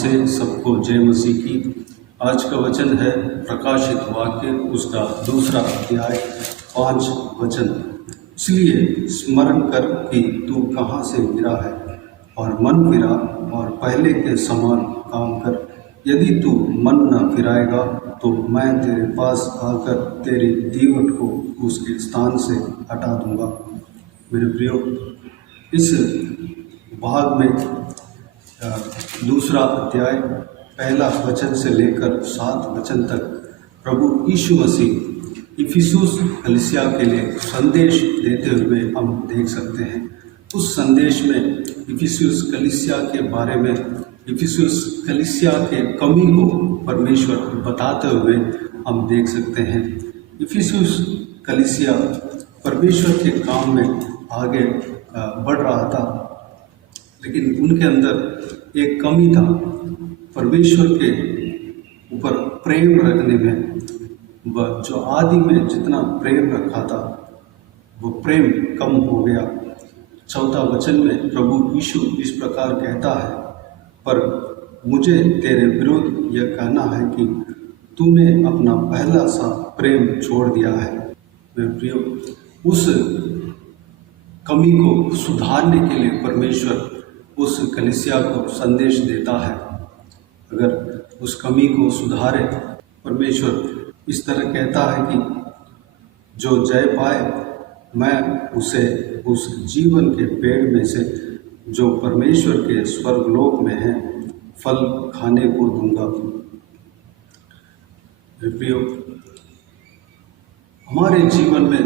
से सबको जय मसीह की। आज का वचन है प्रकाशित वाक्य उसका 2 अध्याय 5 वचन। इसलिए स्मरण कर कि तू कहाँ से गिरा है और मन फिरा और पहले के समान काम कर। यदि तू मन न फिराएगा तो मैं तेरे पास आकर तेरे दीवट को उसके स्थान से हटा दूंगा। मेरे प्रियो, इस भाग में 2 अध्याय 1 वचन से लेकर 7 वचन तक प्रभु यीशु मसीह इफिसुस कलीसिया के लिए संदेश देते हुए हम देख सकते हैं। उस संदेश में इफिसुस कलीसिया के बारे में, इफिसुस कलीसिया के कमी को परमेश्वर बताते हुए हम देख सकते हैं। इफिसुस कलीसिया परमेश्वर के काम में आगे बढ़ रहा था, लेकिन उनके अंदर एक कमी था। परमेश्वर के ऊपर प्रेम रखने में, वह जो आदि में जितना प्रेम रखा था वो प्रेम कम हो गया। 4 वचन में प्रभु यीशु इस प्रकार कहता है, पर मुझे तेरे विरुद्ध यह कहना है कि तूने अपना पहला सा प्रेम छोड़ दिया है। मेरे प्रियो, उस कमी को सुधारने के लिए परमेश्वर उस कलीसिया को संदेश देता है। अगर उस कमी को सुधारे, परमेश्वर इस तरह कहता है कि जो जय पाए मैं उसे उस जीवन के पेड़ में से जो परमेश्वर के स्वर्गलोक में है फल खाने को दूंगा। प्रियो, हमारे जीवन में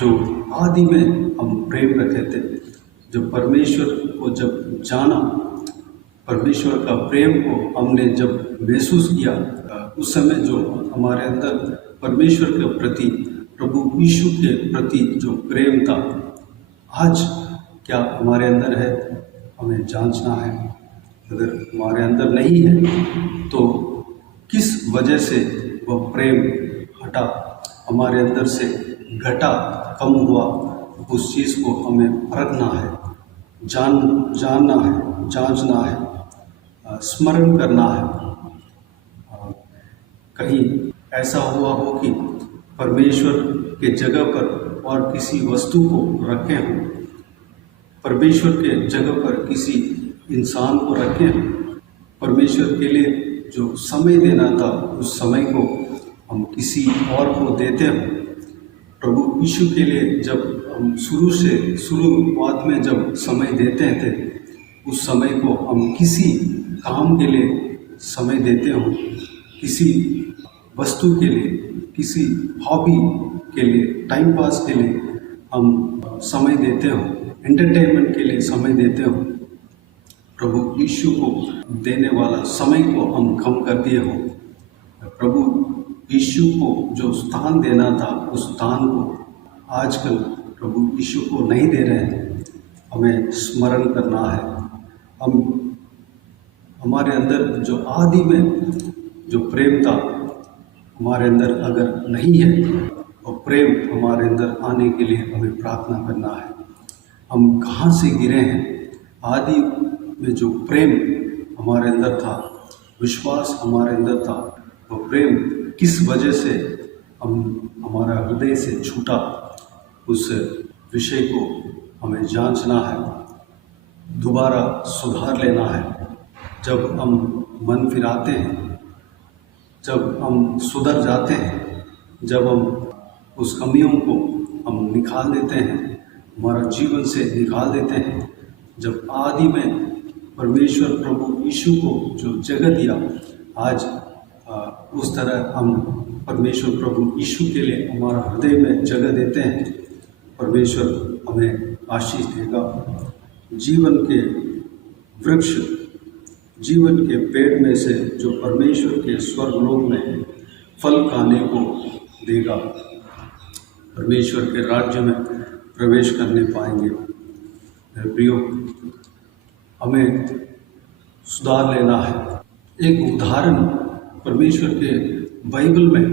जो आदि में हम प्रेम रखे थे, जब परमेश्वर को जब जाना, परमेश्वर का प्रेम को हमने जब महसूस किया, उस समय जो हमारे अंदर परमेश्वर के प्रति, प्रभु यीशु के प्रति जो प्रेम था, आज क्या हमारे अंदर है? हमें जांचना है। अगर हमारे अंदर नहीं है तो किस वजह से वह प्रेम हटा, हमारे अंदर से घटा, कम हुआ, उस चीज़ को हमें परखना है, जानना है, जांचना है, स्मरण करना है। कहीं ऐसा हुआ हो कि परमेश्वर के जगह पर और किसी वस्तु को रखे हों, परमेश्वर के जगह पर किसी इंसान को रखे हों। परमेश्वर के लिए जो समय देना था, उस समय को हम किसी और को देते हों। प्रभु यीशु के लिए जब हम शुरुआत में जब समय देते थे, उस समय को हम किसी काम के लिए समय देते हों, किसी वस्तु के लिए, किसी हॉबी के लिए, टाइम पास के लिए हम समय देते हों, एंटरटेनमेंट के लिए समय देते हों, प्रभु यीशु को देने वाला समय को हम कम कर दिए हों। प्रभु यीशु को जो स्थान देना था, उस स्थान को आजकल प्रभु यीशु को नहीं दे रहे हैं। हमें स्मरण करना है। हमारे अंदर जो आदि में जो प्रेम था, हमारे अंदर अगर नहीं है, और प्रेम हमारे अंदर आने के लिए हमें प्रार्थना करना है। हम कहाँ से गिरे हैं? आदि में जो प्रेम हमारे अंदर था, विश्वास हमारे अंदर था, वो प्रेम किस वजह से हमारा हृदय से छूटा, उस विषय को हमें जांचना है, दोबारा सुधार लेना है। जब हम मन फिराते हैं, जब हम सुधर जाते हैं, जब हम उस कमियों को हम निकाल देते हैं, हमारा जीवन से निकाल देते हैं, जब आदि में परमेश्वर प्रभु यीशु को जो जगह दिया, आज उस तरह हम परमेश्वर प्रभु यीशु के लिए हमारा हृदय में जगह देते हैं, परमेश्वर हमें आशीष देगा। जीवन के वृक्ष, जीवन के पेड़ में से जो परमेश्वर के स्वर्गलोक में है, फल खाने को देगा। परमेश्वर के राज्य में प्रवेश करने पाएंगे। मेरे प्रियो, हमें सुधार लेना है। एक उदाहरण परमेश्वर के बाइबल में,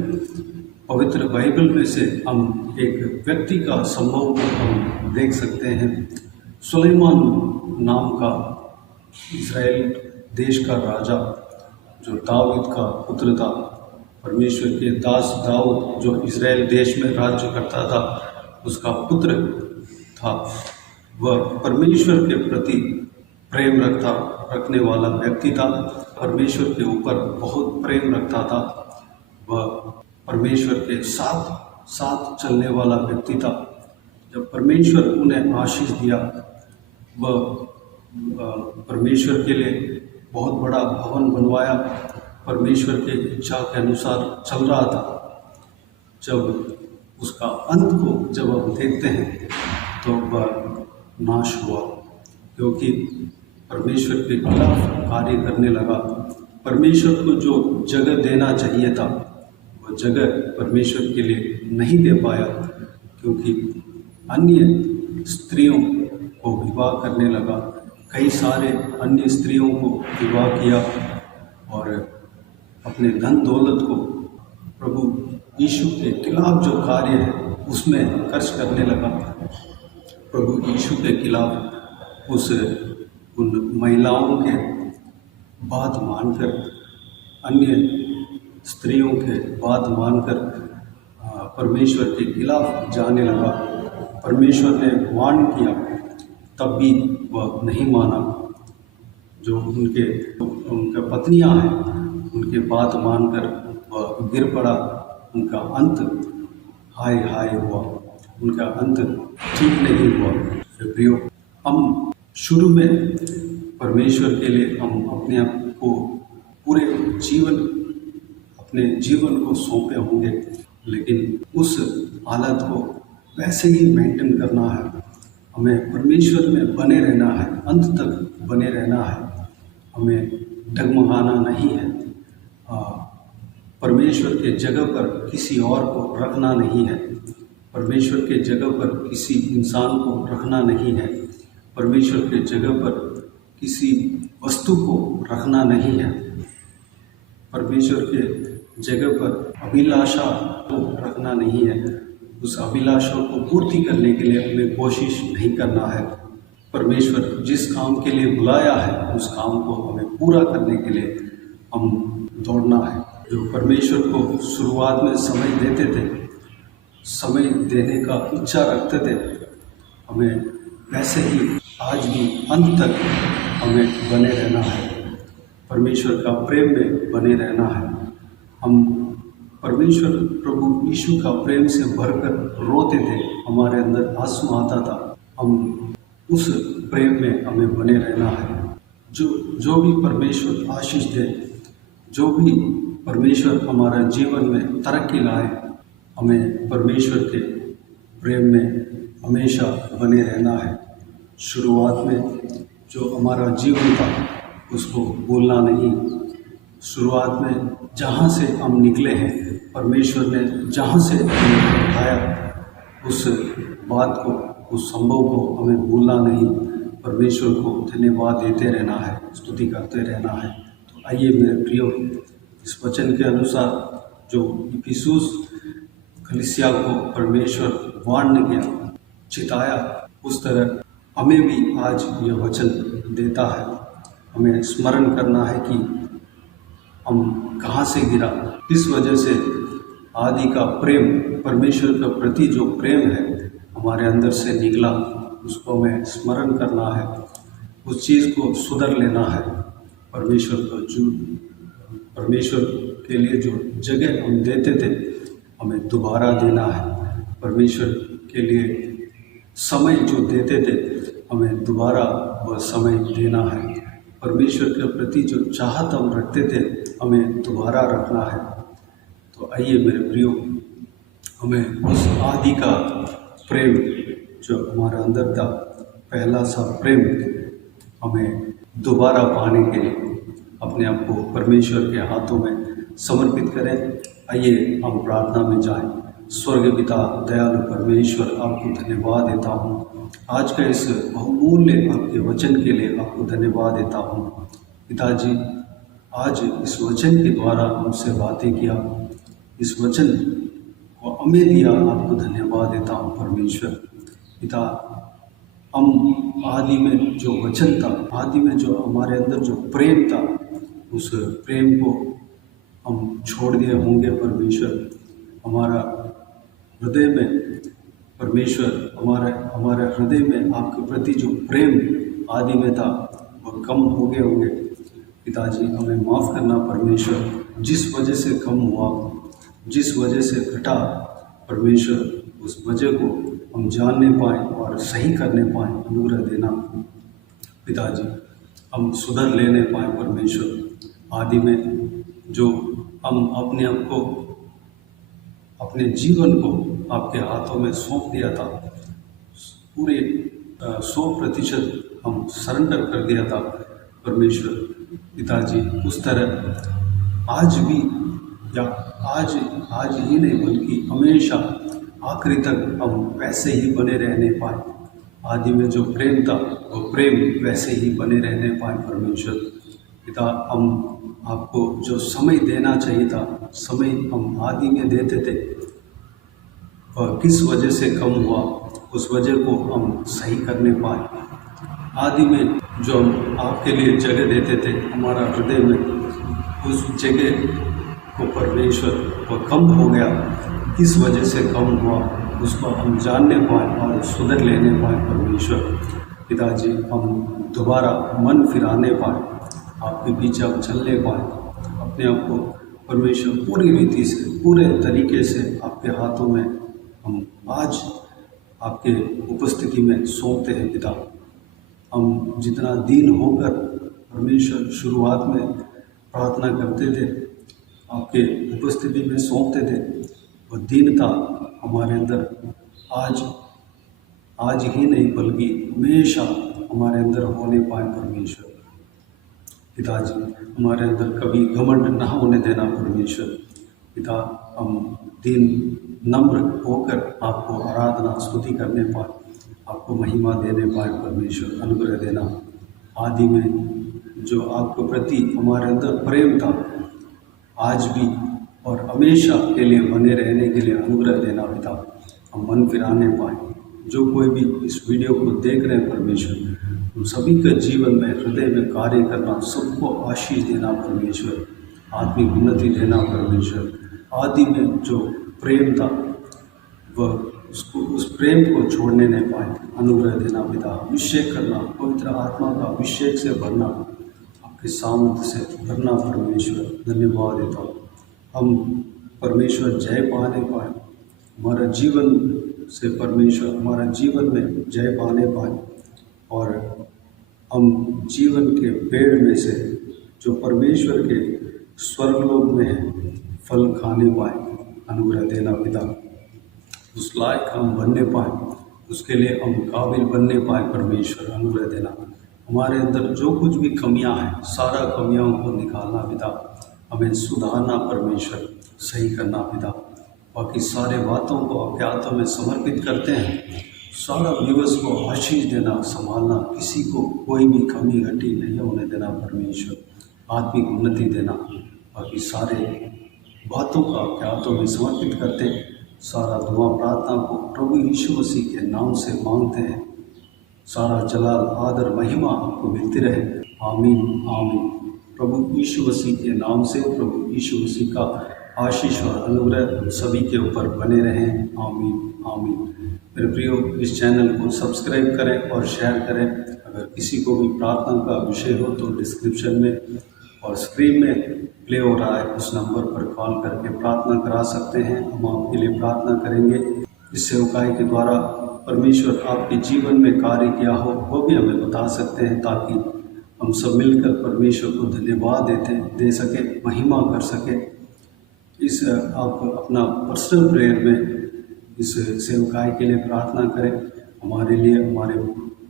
पवित्र बाइबल में से हम एक व्यक्ति का संभव को हम देख सकते हैं। सुलेमान नाम का इज़राइल देश का राजा जो दाऊद का पुत्र था, परमेश्वर के दास दाऊद जो इज़राइल देश में राज्य करता था, उसका पुत्र था। वह परमेश्वर के प्रति प्रेम रखने वाला व्यक्ति था। परमेश्वर के ऊपर बहुत प्रेम रखता था। वह परमेश्वर के साथ चलने वाला व्यक्ति था। जब परमेश्वर उन्हें आशीष दिया, वह परमेश्वर के लिए बहुत बड़ा भवन बनवाया, परमेश्वर के इच्छा के अनुसार चल रहा था। जब उसका अंत को जब हम देखते हैं तो वह नाश हुआ, क्योंकि परमेश्वर के खिलाफ कार्य करने लगा। परमेश्वर को जो जगह देना चाहिए था, वह जगह परमेश्वर के लिए नहीं दे पाया, क्योंकि अन्य स्त्रियों को विवाह करने लगा। कई सारे अन्य स्त्रियों को विवाह किया और अपने धन दौलत को प्रभु यीशु के खिलाफ जो कार्य है उसमें खर्च करने लगा। प्रभु यीशु के खिलाफ उन महिलाओं के बात मानकर, अन्य स्त्रियों के बात मानकर परमेश्वर के खिलाफ जाने लगा। परमेश्वर ने वार्न किया, तब भी वह नहीं माना। जो उनके पत्नियां हैं, उनके बात मानकर वह गिर पड़ा। उनका अंत हाय हाय हुआ, उनका अंत ठीक नहीं हुआ। प्रियो, हम शुरू में परमेश्वर के लिए हम अपने आप को पूरे अपने जीवन को सौंपे होंगे, लेकिन उस हालत को वैसे ही मेंटेन करना है। हमें परमेश्वर में बने रहना है, अंत तक बने रहना है। हमें डगमगाना नहीं है। परमेश्वर के जगह पर किसी और को रखना नहीं है। परमेश्वर के जगह पर किसी इंसान को रखना नहीं है। परमेश्वर के जगह पर किसी वस्तु को रखना नहीं है। परमेश्वर के जगह पर अभिलाषा को रखना नहीं है। उस अभिलाषा को पूर्ति करने के लिए हमें कोशिश नहीं करना है। परमेश्वर जिस काम के लिए बुलाया है, उस काम को हमें पूरा करने के लिए हम दौड़ना है। जो परमेश्वर को शुरुआत में समय देते थे, समय देने का इच्छा रखते थे, हमें वैसे ही आज भी अंत तक हमें बने रहना है। परमेश्वर का प्रेम में बने रहना है। हम परमेश्वर प्रभु यीशु का प्रेम से भरकर रोते थे, हमारे अंदर आंसू आता था। हम उस प्रेम में हमें बने रहना है। जो भी परमेश्वर आशीष दे, जो भी परमेश्वर हमारा जीवन में तरक्की लाए, हमें परमेश्वर के प्रेम में हमेशा बने रहना है। शुरुआत में जो हमारा जीवन था उसको भूलना नहीं। शुरुआत में जहाँ से हम निकले हैं, परमेश्वर ने जहाँ से हमें उठाया, उस बात को, उस संभव को हमें भूलना नहीं। परमेश्वर को धन्यवाद देते रहना है, स्तुति करते रहना है। तो आइए मेरे प्रियो, इस वचन के अनुसार जो इफिसुस कलीसिया को परमेश्वर वार्न किया, चिताया, उस तरह हमें भी आज यह वचन देता है। हमें स्मरण करना है कि हम कहाँ से गिरा। इस वजह से आदि का प्रेम, परमेश्वर के प्रति जो प्रेम है हमारे अंदर से निकला, उसको हमें स्मरण करना है। उस चीज़ को सुधर लेना है। परमेश्वर के लिए जो जगह हम देते थे, हमें दोबारा देना है। परमेश्वर के लिए समय जो देते थे, हमें दोबारा वह समय देना है। परमेश्वर के प्रति जो चाहत हम रखते थे, हमें दोबारा रखना है। तो आइए मेरे प्रियो, हमें उस आदि का प्रेम जो हमारे अंदर था, पहला सा प्रेम, हमें दोबारा पाने के लिए अपने आप को परमेश्वर के हाथों में समर्पित करें। आइए हम प्रार्थना में जाएं। स्वर्ग पिता, दयालु परमेश्वर, आपको धन्यवाद देता हूँ। आज का इस बहुमूल्य आपके वचन के लिए आपको धन्यवाद देता हूँ। पिताजी, आज इस वचन के द्वारा हमसे बातें किया, इस वचन को हमें दिया, आपको धन्यवाद देता हूँ परमेश्वर। पिता, हम आदि में जो वचन था, आदि में जो हमारे अंदर जो प्रेम था, उस प्रेम को हम छोड़ दिए होंगे। परमेश्वर हमारा हृदय में, परमेश्वर हमारे हृदय में आपके प्रति जो प्रेम आदि में था वह कम हो गए होंगे। पिताजी हमें माफ़ करना परमेश्वर, जिस वजह से कम हुआ, जिस वजह से घटा, परमेश्वर उस वजह को हम जानने पाएँ और सही करने पाएँ, अनुग्रह देना पिताजी। हम सुधर लेने पाएँ परमेश्वर। आदि में जो हम अपने आप को, अपने जीवन को आपके हाथों में सौंप दिया था, पूरे 100% हम सरेंडर कर दिया था परमेश्वर पिताजी। उस तरह आज भी, या आज ही नहीं बल्कि हमेशा आखिरी तक हम वैसे ही बने रहने पाए। आदि में जो प्रेम था वो प्रेम वैसे ही बने रहने पाए परमेश्वर पिता। हम आपको जो समय देना चाहिए था, समय हम आदि में देते थे, और किस वजह से कम हुआ उस वजह को हम सही करने पाए। आदि में जो हम आपके लिए जगह देते थे हमारा हृदय में, उस जगह को परमेश्वर वो कम हो गया, किस वजह से कम हुआ उसको हम जानने पाए और सुधर लेने पाए परमेश्वर पिताजी। हम दोबारा मन फिराने पाए, आपके बीच अब चलने पाए, अपने आप को परमेश्वर पूरी रीति से, पूरे तरीके से आपके हाथों में हम आज आपके उपस्थिति में सौंपते हैं पिता। हम जितना दीन होकर परमेश्वर शुरुआत में प्रार्थना करते थे, आपके उपस्थिति में सौंपते थे, वह दीनता हमारे अंदर आज ही नहीं बल्कि हमेशा हमारे अंदर होने पाए परमेश्वर पिताजी। हमारे अंदर कभी घमंड ना होने देना परमेश्वर पिता। हम दीन नम्र होकर आपको आराधना स्तुति करने पाए, आपको महिमा देने पाए परमेश्वर, अनुग्रह देना। आदि में जो आपके प्रति हमारे अंदर प्रेम था, आज भी और हमेशा के लिए बने रहने के लिए अनुग्रह देना पिता। हम मन फिराने पाए, जो कोई भी इस वीडियो को देख रहे हैं परमेश्वर, हम सभी के जीवन में हृदय में कार्य करना, सबको आशीष देना परमेश्वर, आत्मिक उन्नति देना परमेश्वर। आदि में जो प्रेम था वह उस प्रेम को छोड़ने नहीं पाए, अनुग्रह देना पिता। अभिषेक करना, पवित्र आत्मा का अभिषेक से भरना, आपके सामर्थ्य से भरना परमेश्वर, धन्यवाद देता हूँ। हम परमेश्वर जय पाने पाए, हमारा जीवन से परमेश्वर हमारा जीवन में जय पाने पाए, और हम जीवन के पेड़ में से जो परमेश्वर के स्वर्गलोक में है फल खाने पाए, अनुग्रह देना पिता। उस लायक हम बनने पाए, उसके लिए हम काबिल बनने पाए परमेश्वर, अनुग्रह देना। हमारे अंदर जो कुछ भी कमियां हैं, सारा कमियों को निकालना पिता, हमें सुधारना परमेश्वर, सही करना पिता। बाकी सारे बातों को आपके हाथों में समर्पित करते हैं। सारा दिवस को आशीष देना, संभालना, किसी को कोई भी कमी घटी नहीं होने देना परमेश्वर, आत्मिक उन्नति देना। बाकी सारे बातों को आपके हाथों में समर्पित करते हैं। सारा दुआ प्रार्थना को प्रभु यीशु मसीह के नाम से मांगते हैं। सारा जलाल, आदर, महिमा आपको मिलती रहे। आमीन आमीन। प्रभु यीशु मसीह के नाम से प्रभु यीशु मसीह का आशीष और अनुग्रह सभी के ऊपर बने रहें। आमीन आमीन। मेरे प्रियो, इस चैनल को सब्सक्राइब करें और शेयर करें। अगर किसी को भी प्रार्थना का विषय हो तो डिस्क्रिप्शन में और स्क्रीन में प्ले हो रहा है, उस नंबर पर कॉल करके प्रार्थना करा सकते हैं। हम आपके लिए प्रार्थना करेंगे। इस सेवकाई के द्वारा परमेश्वर आपके जीवन में कार्य किया हो वो भी हमें बता सकते हैं, ताकि हम सब मिलकर परमेश्वर को धन्यवाद दे सके, महिमा कर सके। इस आप अपना पर्सनल प्रेयर में इस सेवकाई के लिए प्रार्थना करें, हमारे लिए, हमारे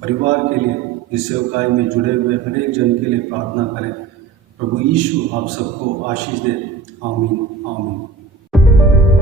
परिवार के लिए, इस सेवकाई में जुड़े हुए हर एक जन के लिए प्रार्थना करें। प्रभु यीशु आप सबको आशीष दे। आमीन आमीन।